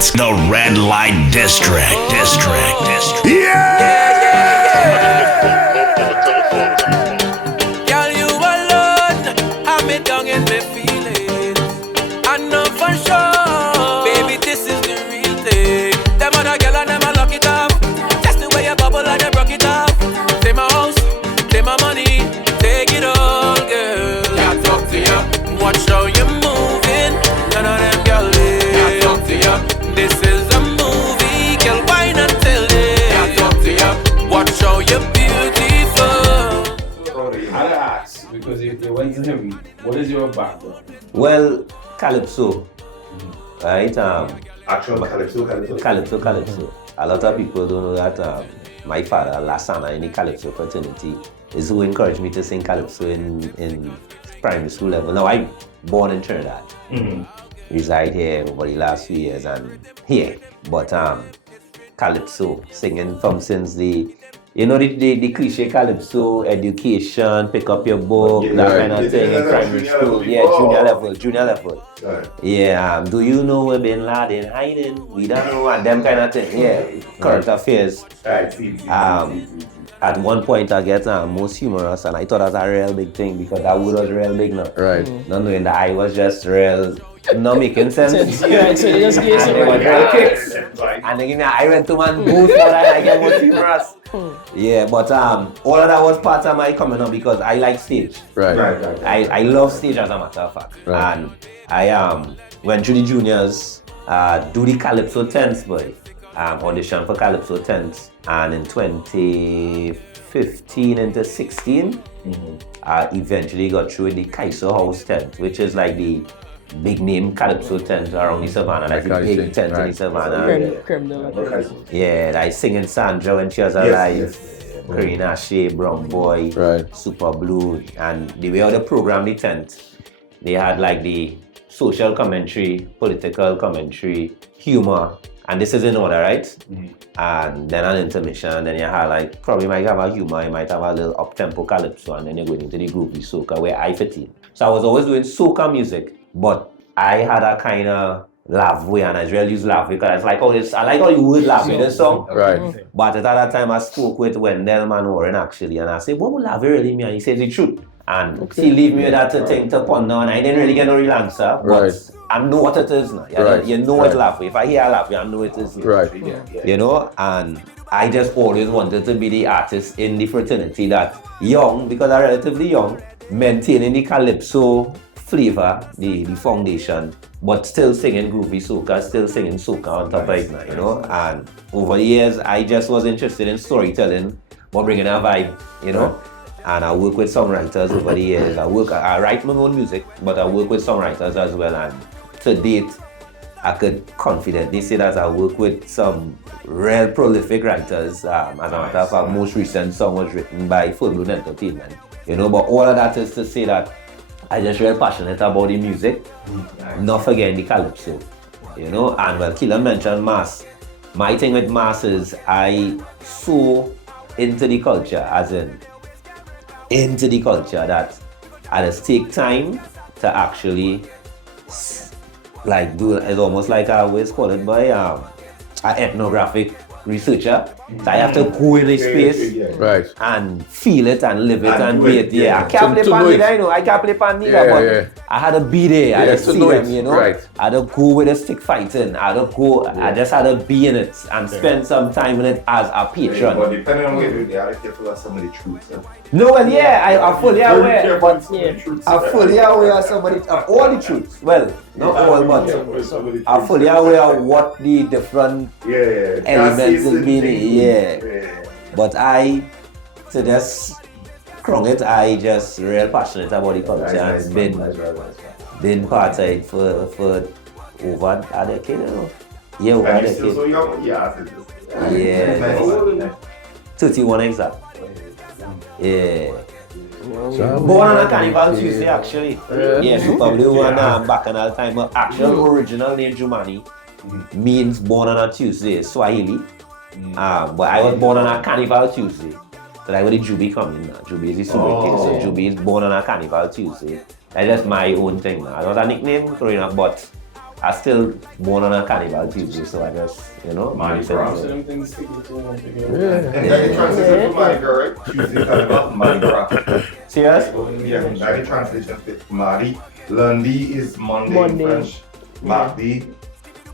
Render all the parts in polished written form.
It's the Red Light District. Yeah! Girl, you alone, I'm it down in my feelings. I know for sure, baby, this is the real thing. Them other girl and them a lock it up. Just the way you bubble and you broke it up. Take my house, take my money, take it all, girl. Can't talk to you, watch how you moving. None of them girl, can't talk to you. This is a movie, girl, why not tell it? Can't talk to you, watch how you're beautiful. I had to ask, because you went to him, what is your background? Well, Calypso, right? Actual Calypso. A lot of people don't know that my father, Lasana, in the Calypso fraternity, is who encouraged me to sing Calypso in primary school level. Now, I'm born in Trinidad. Reside here over the last few years and here. But Calypso, singing from since the cliche Calypso, education, pick up your book, that kind of thing in primary school. Yeah, junior level. Right. Yeah, do you know where Bin Laden hiding? We don't know, and them kind of thing. Yeah, current affairs. Right. At one point I get most humorous, and I thought that was a real big thing because that word was real big now. Right. Not knowing that I was just real, not making sense. Yeah, so you just gave some kicks. And then I went to my booth for that I get most humorous. Yeah, but all of that was part of my coming up because I like stage. Right. I love stage as a matter of fact. Right. And I went through the juniors, do the Calypso 10s boy. Audition for Calypso 10s, and in 2015 into 16, I eventually got through the Kaiser House 10s, which is like the big name Calypso 10s around the Savannah, like the big 10s in the Savannah. Yeah, like singing Sandra when she was alive, Karina Shea, Brown Boy, Super Blue, and the way of the program, the 10th, they had like the social commentary, political commentary, humor. And this is in order, right? And then an intermission, and then you have like, probably might have a humor, you might have a little up-tempo calypso, and then you're going into the groovy soca where I fit in. So I was always doing soca music, but I had a kind of laugh way, and I really use laugh because it's like, I like how you would laugh with this song. Right. But at that time, I spoke with Wendell Warren actually, and I said, what would laugh really mean? And he said the truth. And he leave me with that thing to ponder, and I didn't really get no real answer. But I know what it is now. You know it's laugh. If I hear a laugh, I know it is. Right. You know, and I just always wanted to be the artist in the fraternity that young, because I'm relatively young, maintaining the Calypso flavor, the foundation, but still singing groovy soca, still singing soca on top of it now, you know. And over the years, I just was interested in storytelling, but bringing a vibe, you know. And I work with songwriters over the years. I write my own music, but I work with songwriters as well. And to date, I could confidently say that I work with some real prolific writers. As a matter of fact, most recent song was written by Full Blown Entertainment. You know, but all of that is to say that I just real passionate about the music, not forgetting the Calypso. You know, and well, Killer mentioned mass. My thing with mass is I so into the culture, as into the culture that I just take time to actually like do, it's almost like I always call it by an ethnographic researcher. So I have to go in the space and feel it and live it and be it. I can't play Panida, you know. I can't play Panida, but I had to be there. I had to see them, you know. I had to go with the stick fighting. I just had to be in it and spend some time in it as a patron. But depending on where you are, careful of some of the truths. No, well, I'm fully aware, but I'm fully aware of all the truths. Well, not all, but I'm fully aware of what the different elements will be. But to just crunk it, I just real passionate about the culture and been part of it for over a decade, you know. Yeah, over a decade. So young, yeah. 31 exact. Yeah. Born on a Carnival Tuesday, actually. Yes, probably one back in that time. But actual original name Jumani means born on a Tuesday, Swahili. But I was born on a Carnival Tuesday. So that's where the Jubi come in now. Jubi is the sobriquet. So Jubi is born on a Carnival Tuesday. That's just my own thing now. Not a nickname growing up, but I still born on a Carnival Tuesday, so I just, you know. Mardi myself, Gras, so them things stick with you. And then the translation for Mardi Gras, right? Tuesday Carnival, Mardi Gras. Serious? Yeah, that the translation fit Mardi. Lundi is Monday in French. Mardi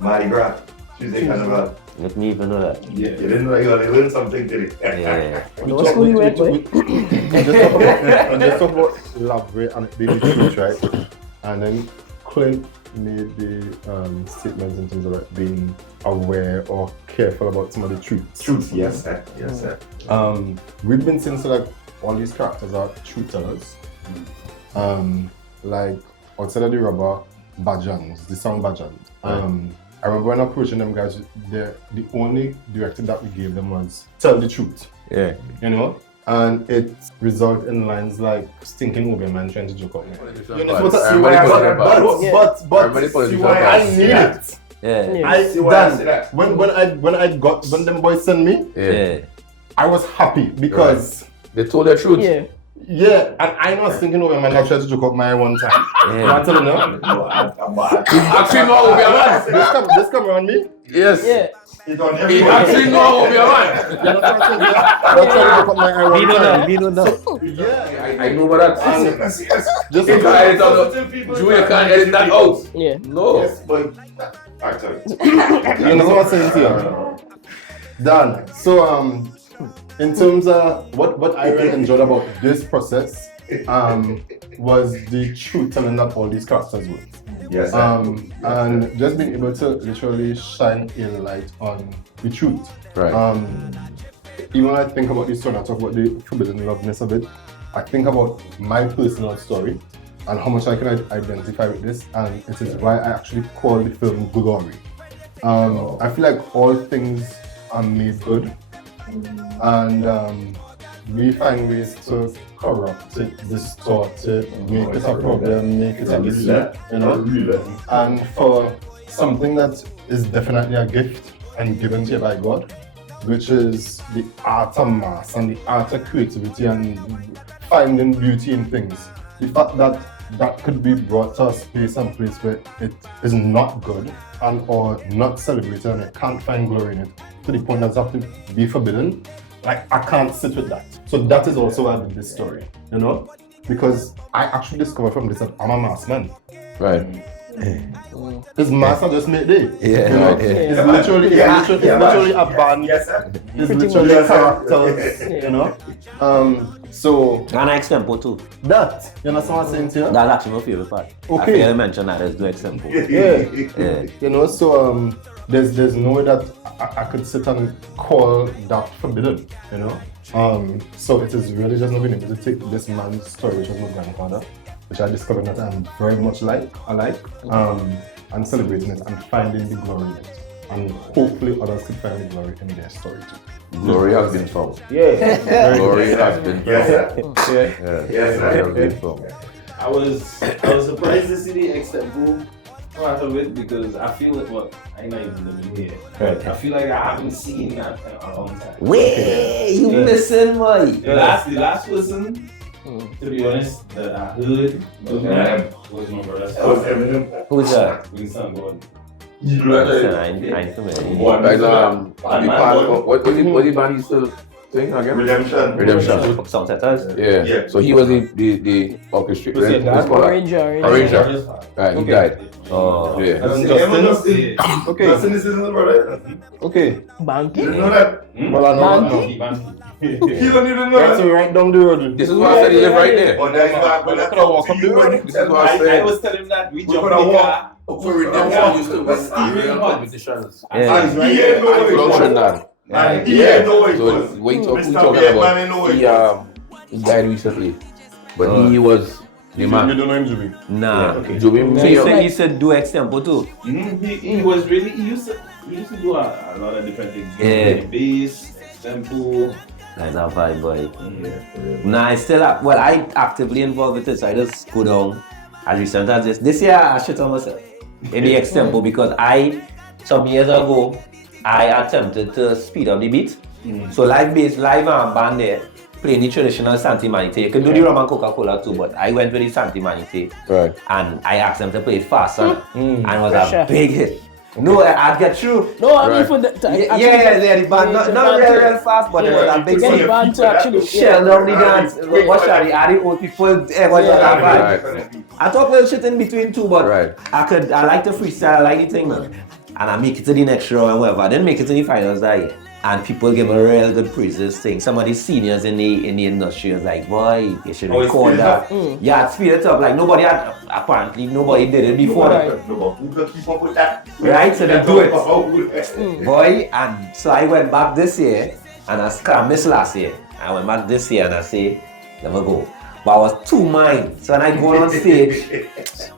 Gras. Tuesday Carnival. Let me even know that. Yeah, you didn't know, you only learned something today. Yeah. No school you went, boy. Just talk about love, right, and baby truth, right? And then Clint made the statements in terms of like being aware or careful about some of the truths. Truth, yes, sir. Yes, sir. We've been seeing so like all these characters are truth tellers. Like outside of the rubber, Bajans, the song Bajans. I remember when approaching them guys, the only directive that we gave them was tell the truth. Yeah. You know? And it resulted in lines like stinking over man trying to joke out me. You know what I mean? But see why I need it. Yeah. When them boys sent me, Yeah. I was happy because They told the truth. yeah, and I was thinking over man that tried to joke out my one time. Yeah. I'm telling you. Actually, no, be a man. This come around me. Yes. Yeah. He actually know, be a man. You're not trying to joke out my eye one time. We don't know. Yeah. I know about that. Just You can't edit out. Julia can't edit that out. Yeah. No. Yes, but actually. You understand what I'm saying to you? Done. So in terms of what I really enjoyed about this process was the truth telling that all these characters were. Yes, sir. And just being able to literally shine a light on the truth. Right. Even when I think about this story, I talk about the forbidden loveness of it. I think about my personal story and how much I can identify with this, and it is why I actually call the film Glory. I feel like all things are made good, and we find ways to corrupt it, distort it, make it a problem, make it a issue, you know? And for something that is definitely a gift and given to you by God, which is the art of mass and the art of creativity and finding beauty in things, the fact that that could be brought to a space and place where it is not good and or not celebrated and it can't find glory in it, to the point that it's have to be forbidden, like I can't sit with that. So that is also why I did this story, you know? Because I actually discovered from this that I'm a mass man. Right. His mass are just made day. Yeah. You know? Yeah. It's literally a band. Yes, sir. It's literally characters, you know? So And extempo too. that, you know what I'm saying to you? That's actually my favorite part. Okay. I feel I mentioned that as do extempo. Yeah. You know, so there's no way that I could sit and call that forbidden, you know? So it is really just not being able to take this man's story, which was my grandfather, which I discovered that I'm very much alike, and celebrating it and finding the glory in it. And hopefully others could find the glory in their story too. Glory has been found. Yeah. Glory has been Yes, found. sir. Yeah. Yes, Glory has sir. been found. I was surprised to see the extempo part of it because I feel like I know even living here. Right. I feel like I haven't seen that in a long time. Way you Yeah. missing, boy. The last person, to be honest, that I heard was my brother. That was Eminem. Who's that? With son going. I ain't familiar. Like, what the band used to sing again? Redemption. Redemption. Sound setters? Yeah. Yeah. So he was the orchestrator. Was he a What's called that? Arranger. Right, he died. Oh. Yeah. Justin? Okay. Justin is his brother. Okay. Banky? You know that? Well, I know that now. You don't even know Right, so that. right down the road. This is why I said he lived right there. Oh, that's bad. But that's not walk up the road. This is what I I said. was telling him that we We jumped coulda in the car. For Redemption used to win Steven competitions. Yeah. And he ain't know what it From was. Trinidad. And he ain't know what it So was. what you Mr. talking Beardman ain't know what it was. about? He died recently, but he was the You man. don't know him, Jimmy? Nah. Jobim, So he said do extempo too. He was really he used to do a lot of different things. Yeah. Bass, tempo. That's a vibe, boy. Nah, I still I actively involved with this. I just go down as recent as this. This year I shit on myself in the extempo because some years ago I attempted to speed up the beat. So live bass, live and band there. playing the traditional Santi Manite. You can do the rum and Coca-Cola too, but I went with the Santi Manite. Right. And I asked them to play it faster. And it was Pressure. a big hit. No, I'd get through. No, I mean Right. for the The band, not real fast, but it was a big Get the hit. band to actually Shell down the dance. What shall the old people? It was a vibe. Right. I talk a little shit in between too, but Right. I like the freestyle, I like the thing, man. And I make it to the next round and whatever. I didn't make it to the finals that year. And people give a real good praises thing. Some of the seniors in the industry was like, boy, you should Oh, it record speed it that. up? Yeah, speed it up. Like apparently nobody did it before. Right. No, but who can keep up with that? Right, so they do it. it. Boy, and so I went back this year and I missed last year. I went back this year and I say, let me go. But I was two mind. So when I go on stage,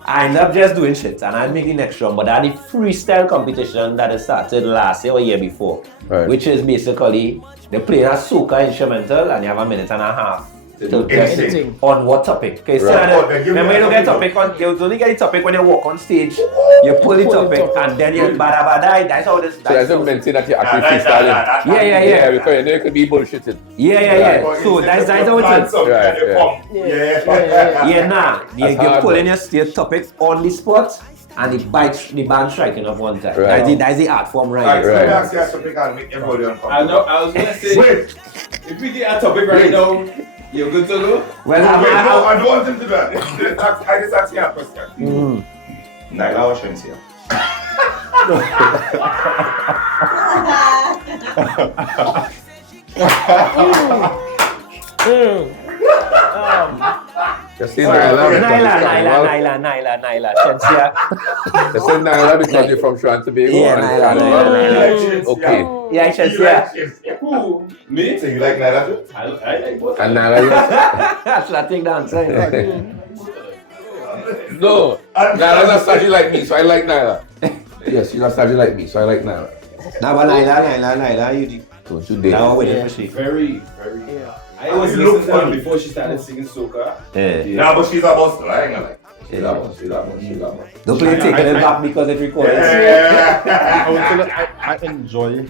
I end up just doing shit and I make the next round. But I had the freestyle competition that had started last year or year before. Right. Which is basically they play a soca instrumental and you have a minute and a half to guess Anything. on what topic. Okay, so Right. Oh, they give remember you you a don't get topic. topic on, you only get the topic when you walk on stage. You pull the topic and then you bada. That's how this. So that's how- not meant that you're actually Nah, freestyling. Yeah. Because you know it could be bullshitted. Yeah. So that's how it is. Yeah. Yeah, nah. That's You're hard, pulling though. your state topics on the spot and the band striking off one time. Right. That's the art form, Alright, right? so let me Right. ask you something and make everybody uncomfortable. I know. I was gonna say, Wait, if we get a topic right now, you're good to go. Well, no, I'm, I don't want him to do that. I just ask you a question. Naila, what should I say? Just say Naila. Naila, Shensia. Just say Naila because you're from Trinidad and Tobago. Yeah, and Naila, Carnival. Naila. Okay. Yeah, Shensia. Who? Me? So you like Naila too? I like both. And Naila, Should I take the answer? no. Naila's not strategy like me, so I like Naila. Yes, she's not strategy like me, so I like Naila. Nah, but Naila, you Don't you dare. now waiting for she. Very. I always You look listened to her funny. before she started singing soca. Yeah. Nah, but she's a boss, though. I ain't gonna lie. She's that one, she's that one, she's that one. Don't play taking it back because it records. I enjoy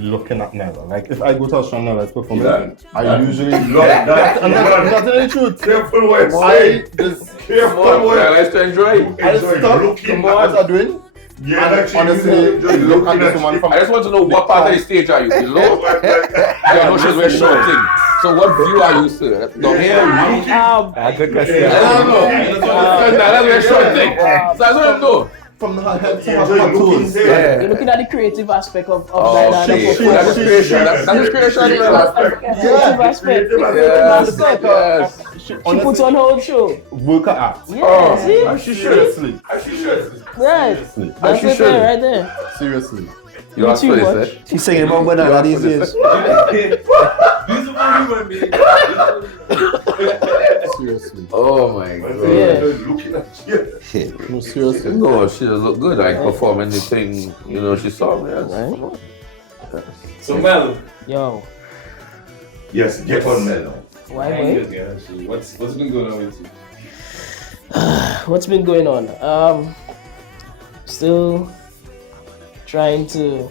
looking at Nella. Like if I go to a strong Nella's performance, I usually Look, that's not the truth. careful words. I just Careful Naila words. is to enjoy. I just stop looking what I'm doing. Yeah, And that's honestly, look at this woman from I just want to know what part of the stage are you? Below? Yeah, I know she's wearing shorting. So what view are you, sir? Down here? Good question. I don't know. Naila's wearing shorting. So I just want to know. from her head to Yeah, her toes. Yeah. You're looking at the creative aspect of Oh, Naila. shit. The That is creation. That is creation. creative aspect. Yes. Yes. She puts on her own show. Work her act. Yeah, see? She seriously. Right. Seriously. That's she it should. there, right there. Seriously. You asked for this, eh? She's singing about banana these days. Beautiful human being. Seriously. Oh my god. Yeah. No, seriously. No, she does look good. Like performing the thing, you know, she saw me. Yes. Right. So Mel, Yo, Yes, get on Mel. why, I boy? ain't good, yeah, actually. What's been going on with you? What's been going on? Still trying to,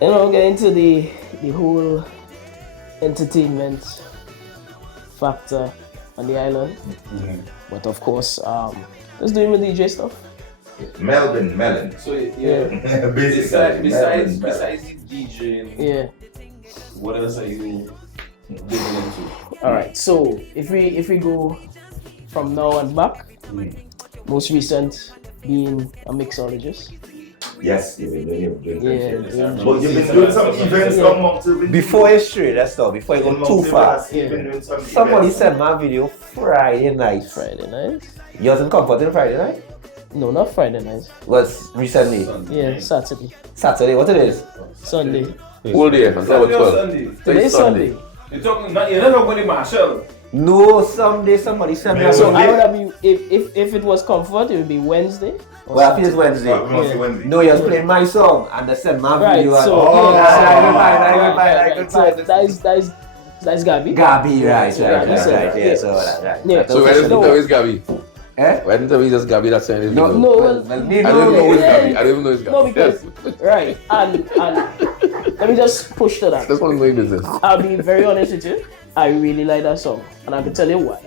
get into the whole entertainment factor on the island. But of course, just doing the DJ stuff. Melbourne, Melon. So yeah. Basically. Besides the DJing, Yeah. what else are you digging into? All right. So if we go from now and back, most recent being a mixologist. Yes, you've been doing Yeah. But you've been doing some events come up to Before you stray, that's all. Before you go too far. You've been doing some Somebody events. sent my video Friday night. Friday night? You wasn't comfortable Friday night? No, not Friday night. Was recently. Yeah, Saturday, Saturday, what it is? Sunday. Whole day until about 12. Sunday. Today's Sunday. You're talking not you're not talking about the Marshall. No, someday somebody sent me a So I video. would have been if it was comfort, it would be Wednesday. or Well, I think it's Saturday. Wednesday. We must say Wednesday. No, you was playing my song and they sent my Right, video. so that's Gabby. Gabi, right. So, Yeah, yeah. so right. Yeah. So where did So- you know it's Gabby? Eh? Why didn't tell me just Gabby that sent this No, video? No, well, well, me I don't even know no. it's Yeah. Gabby. I don't even know it's Gabby. No, because Yes. right, and let me just push to that. This one's my business. I'll be very honest with you. I really like that song, and I can tell you why.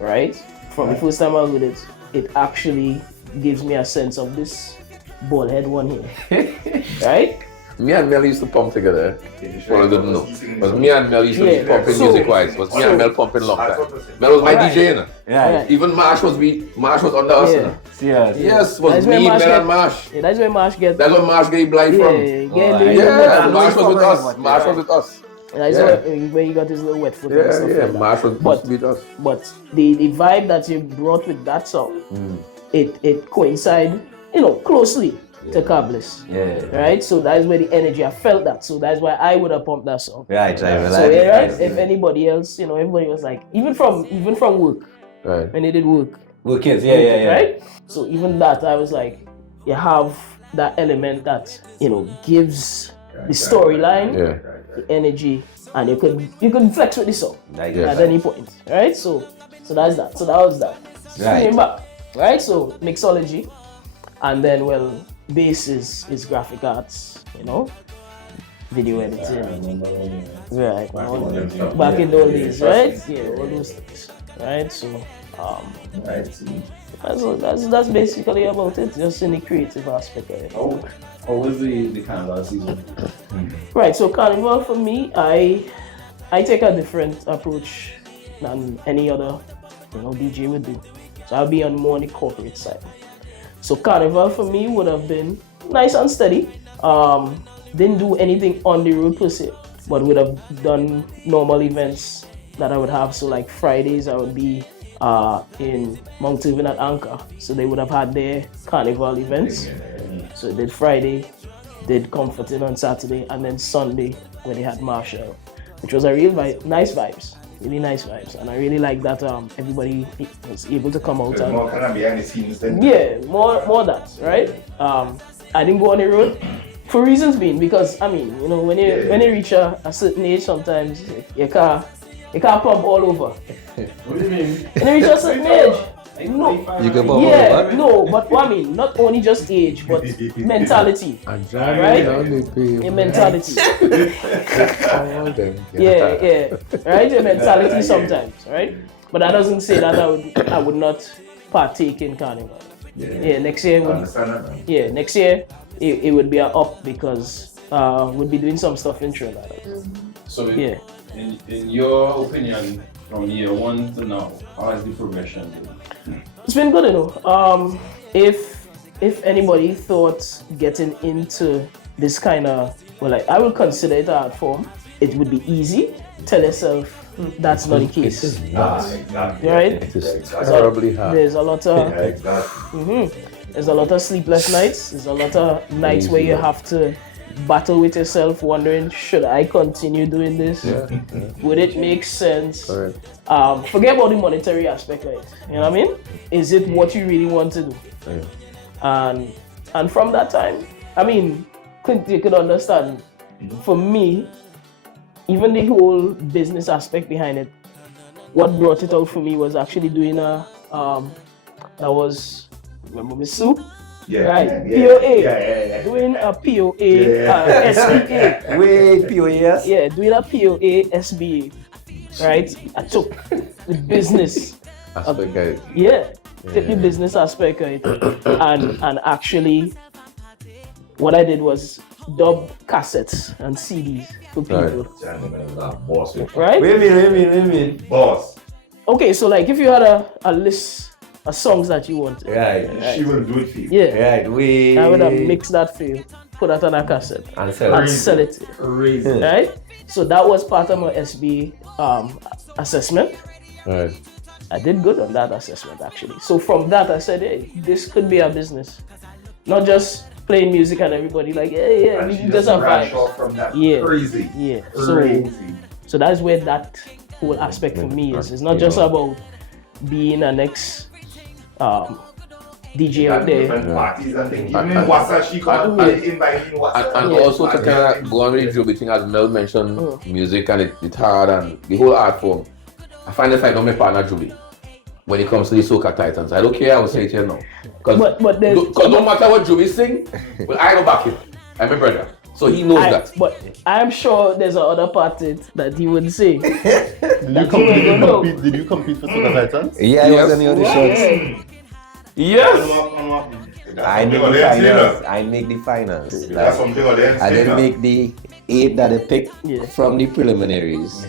Right? From the first time I heard it, it actually gives me a sense of this bald head one here. Right? Me and Mel used to pump together. Well, I didn't know. But me and Mel used to be pumping music wise. Was me and Mel pumping long time. Mel was my DJ, you know. Right. Even Marsh was under us, you know. Yes. Yes, was That's me, where Mel and Marsh. Yeah, that's where Marsh get. That's where Marsh get blind from. Yeah, Marsh was with us. Marsh was with us. That's where you got his little wet foot and stuff like that. Marsh was supposed to be with us. But the vibe that you brought with that song, it coincide, closely to Kablis. Yeah. Right? So that's where the energy, I felt that. So that's why I would have pumped that song. Right. So right? If anybody else, everybody was like, even from work, Right. when they did work. Work kids, yeah. Right? So even that, I was like, you have that element that, gives the storyline, the energy, and you could flex with the song at any point. Right? So that's that. So that was that. Swinging back. Right? So mixology. And then bass is graphic arts, video editing. Right. Back in those days, right? Yeah, all those things. Right? So that's basically about it, just in the creative aspect of it. How was the Carnival season? Right, so Carnival for me, I take a different approach than any other DJ would do. So I'll be more on the corporate side. So Carnival for me would have been nice and steady. Didn't do anything on the road per se, but would have done normal events that I would have. So like Fridays I would be in Mount Irving at Anchor. So they would have had their Carnival events. So they did Friday, did Comforting on Saturday, and then Sunday where they had Marshall, which was a real nice vibes. Really nice vibes, and I really like that everybody was able to come out. More kind of behind the scenes then. Yeah, more that, right? I didn't go on the road for reasons being because when you reach a certain age, sometimes you can't pump all over. What do you mean? When you reach a certain age, no. You can pump No, but what I mean, not only just age, but mentality. Right? Your mentality. Yeah. Right? Your mentality sometimes, right? But that doesn't say that I would not partake in Carnival. Yeah, next year it would be an up because we'll be doing some stuff in Trinidad. So yeah. In your opinion, from year one to now, how has the progression been? It's been good, If anybody thought getting into this kind of, I would consider it an art form, it would be easy. Tell yourself that's not the case. It's not. Right? It's terribly hard. There's a lot of Exactly. There's a lot of sleepless nights. There's a lot of nights where you have to battle with yourself, wondering, should I continue doing this? Would it make sense? Correct. Forget about the monetary aspect of it. You know what I mean? Is it what you really want to do? And from that time, you could understand. For me, even the whole business aspect behind it, what brought it out for me was actually doing remember Miss Sue? Right, POA. Doing a POA SBA. Wait, POAS? Yeah, doing a POA SBA. Right? I took the business Aspect of it. took the business aspect of it. And actually, what I did was dub cassettes and CDs for people. Right? Wait a minute. Boss. Okay, so like if you had a list of songs that you wanted. Right. She will do it for you. Yeah. Right. I would have mixed that for you, put that on a cassette, And sell it. it. Crazy. Right? So that was part of my SB assessment. Right. I did good on that assessment actually. So from that I said, hey, this could be a business. Not just playing music and everybody like, hey, And we she can just just have branch vibes. off from that. Yeah. Crazy. Yeah. Crazy. So that's where that whole aspect for me is. It's not just about being an ex DJ out there. Different parties and things. Even in Wassa, she could invite in Wassa. And also to kind of go on with the Joby thing, as Mel mentioned, music and it's hard and the whole art form. I find if I know my partner Joby, when it comes to the Soca Titans, I don't care, I will say it here now. Because But no matter what Joby sing, well, I go back it. I'm a brother. So he knows that. But I'm sure there's another part that he would say. Did you compete for Soca Titans? Yeah, I was in the auditions. Yes. I made the finals. I make the finals. That's Like, something else. I didn't make the 8 that they picked Yeah. from the preliminaries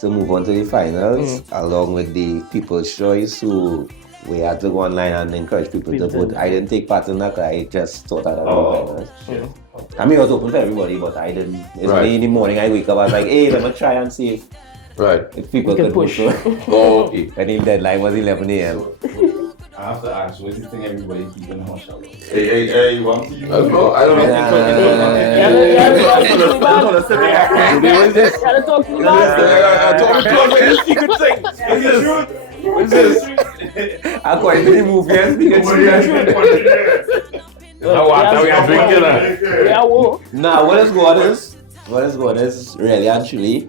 to move on to the finals, along with the People's Choice, who we had to go online and encourage people to vote. I didn't take part in that 'cause I just thought that I was finals. I mean, it was open for everybody, but I didn't. It's only in the morning I wake up, I was like, hey, let me try and see if people can could push. vote. Oh, okay. And the deadline was 11 a.m. I have to ask, what do you think everybody keeping hush about? Hey, one to you. I don't know. You What is this? gotta talk to me. Secret thing. What is this? According to the movie, yes, Now we are drinking. Yeah, whoa. Nah, what is good is really and truly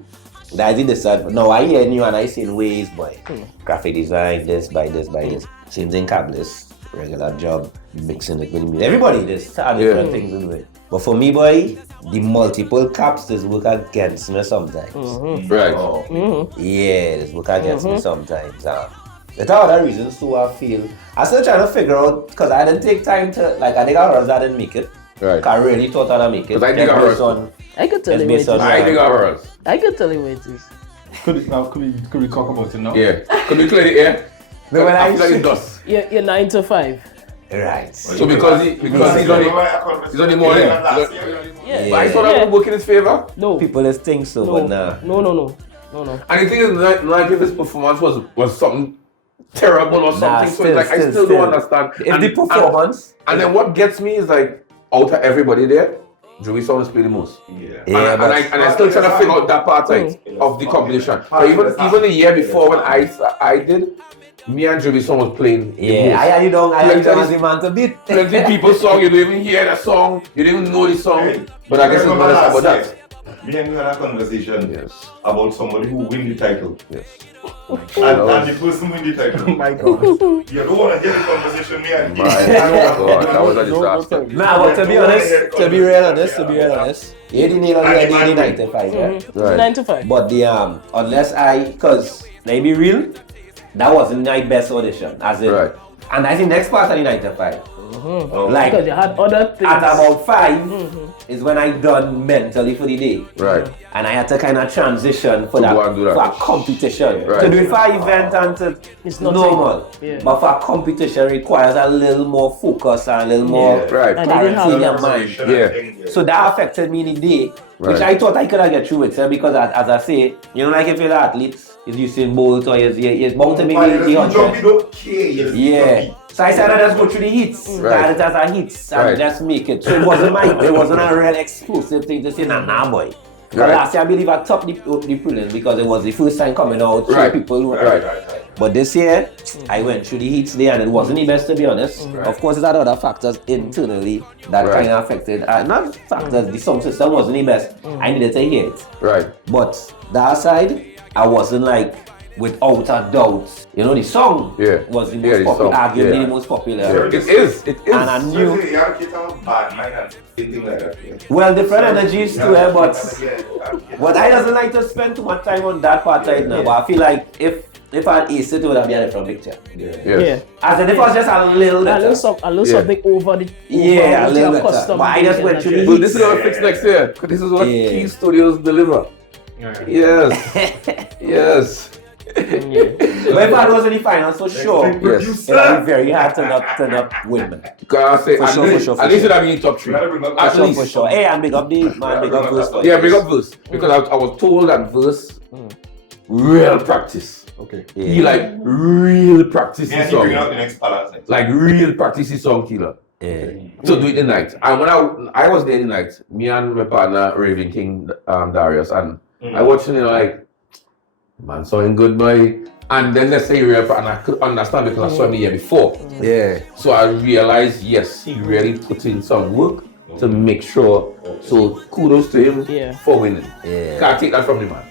that I did decide. No, I hear you and I seen ways, boy. Graphic design, this, by this. Same thing, cabless, regular job, mixing it with me. Everybody just have different things to do it. But for me, boy, the multiple caps just work against me sometimes. Right. Yeah, this work against me sometimes. There are other reasons too, I feel. I'm still trying to figure out, because I didn't take time to, like, I think I didn't make it. Right. I really thought I'd make it. Because I think I Just heard. on- I could tell just you what it based on is. I think I heard. I could tell you what it is. Could we talk about it now? Yeah. Could we clear the air? No, when I feel like see- it does. You're 9 to 5. Right. So because he's on the morning. Yeah. But I thought that would work in his favor. No. People just think so, No. but nah. No. And the thing is, not if his performance was something terrible or something. So it's like I still don't understand. If the performance, And then what gets me is like out of everybody there, Joey Sound is playing the most. yeah, but And I still trying to figure out that part like, of the competition. But even the year before when I did, me and Joey Sound was playing the yeah, most. I had you down Plenty as the man to beat. Plenty people song, you don't even hear the song, you don't even know the song. But I guess it's not about that. Me and you had a conversation Yes. about somebody who win the title. Yes. And the person win the title. My God. You don't want to hear the conversation me and My God, that was a disaster. Nah, but to be honest, to be real honest, you didn't need only the 95, yeah? Right. 9 to 5. But the unless cause let me be real, that wasn't my best audition, as in, Right. and I think next part of the 95, like Because you had other things. at about 5 is when I done mentally for the day. Right. And I had to kind of transition for To that, go and do that. for a competition. Right. To do it for an event and to It's not normal. yeah. But for a competition requires a little more focus and a little more Right. And they didn't clarity in have your mind. Yeah. So that affected me in the day, which Right. I thought I could have get through it, sir, because as I say, you know, like if you're an athlete, is Usain Bolt or is bound to be the 100. don't care. Yeah. So I said I just go through the hits, Right. that it as a hits, and Right. just make it. So it wasn't a real exclusive thing to say, nah, boy. But Right. last year I believe I topped the prelims because it was the first time coming out, so Right. people were Right. But this year, I went through the hits there and it wasn't the best, to be honest. Of course, it had other factors internally that Right. kind of affected, not factors, the sound system wasn't the best. I needed to hear it. Right. But that aside, I wasn't like, without a doubt, you know, the song was the most the popular, song, arguably the most popular. It is. And I knew, You have to have bad mind and anything like that. Yeah. well, different energies too, but But I doesn't like to spend too much time on that part right now. But I feel like if I ace it would have been a different picture. Yes. Yeah. As in, if it was just a little A better. little something over the. Yeah, over a little what you're better. accustomed But I to just and went that through you're- the Well, this is what I fix next year. 'Cause this is what Yeah. Key Studios deliver. Yes. Yes. But if I was in the finals, for sure, Yes. it would be very hard to not win. Because I say, For at sure, least for sure, for at least sure. it have been in top 3. At For least. sure. Hey, and big up the man, big up Verse. Yeah, big up Verse. Because I was told that Verse, real practice. Okay. He like real practice his bring out song. the next balance next. Like real practice his song killer. Yeah. So do it the night. And when I was there the night, me and my partner Raven King Darius, and I watched him like, man, sounding good, boy. And then they say real, and I could understand because I saw him the year before. Yeah. So I realized, yes, he really put in some work to make sure. So kudos to him for winning. Yeah. Can't take that from the man.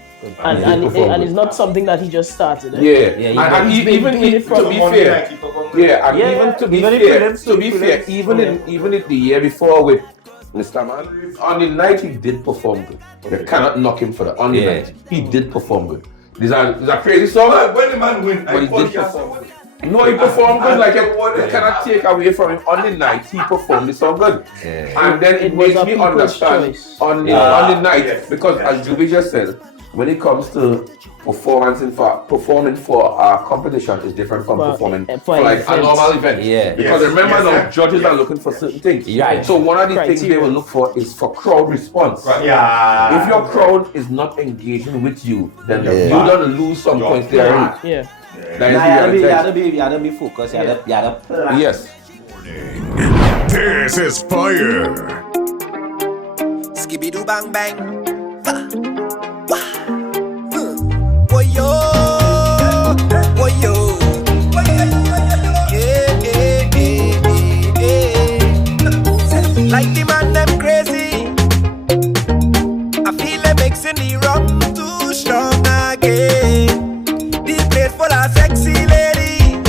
And it's not something that he just started. Eh? Yeah, and he's been even doing it from to be fair, yeah, and Yeah, even to be even in fair, prelims, to be fair, even in the year before with Mr. Man, on the night he did perform good. You cannot knock him for that. On the night, he did perform good. These are crazy songs. When the man win, But he did perform. No, he performed good. Like you cannot take away from him. On the night, he performed the song good. And then it was makes a me people's understand choice. on the night because as Juby just said, when it comes to performing for a competition is different from performing for like a normal event. Yeah. Because remember now, judges are looking for certain things. Yeah. So one of the things they will look for is for crowd response. Yeah. If your crowd is not engaging with you, then Yeah. you don't lose some points there. Yeah. That is You the had to be focused. You had to plan. Yes. This is fire. Skibby doo bang bang. Boy yo, boy yo. Like the man them crazy. I feel it mixing the rum too strong again. The place full of sexy lady,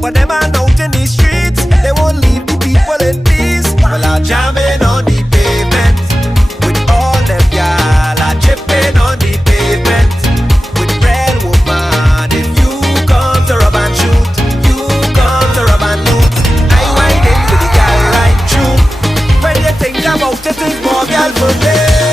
but them man out in the streets, they won't leave the people in peace. Well, I'm jamming on the pavement with all them y'all are chipping on the pavement with real woman. If you come to rub and shoot, you come to rub and loot. I wind in with the girl right through. When you think about it, it's more girl for me.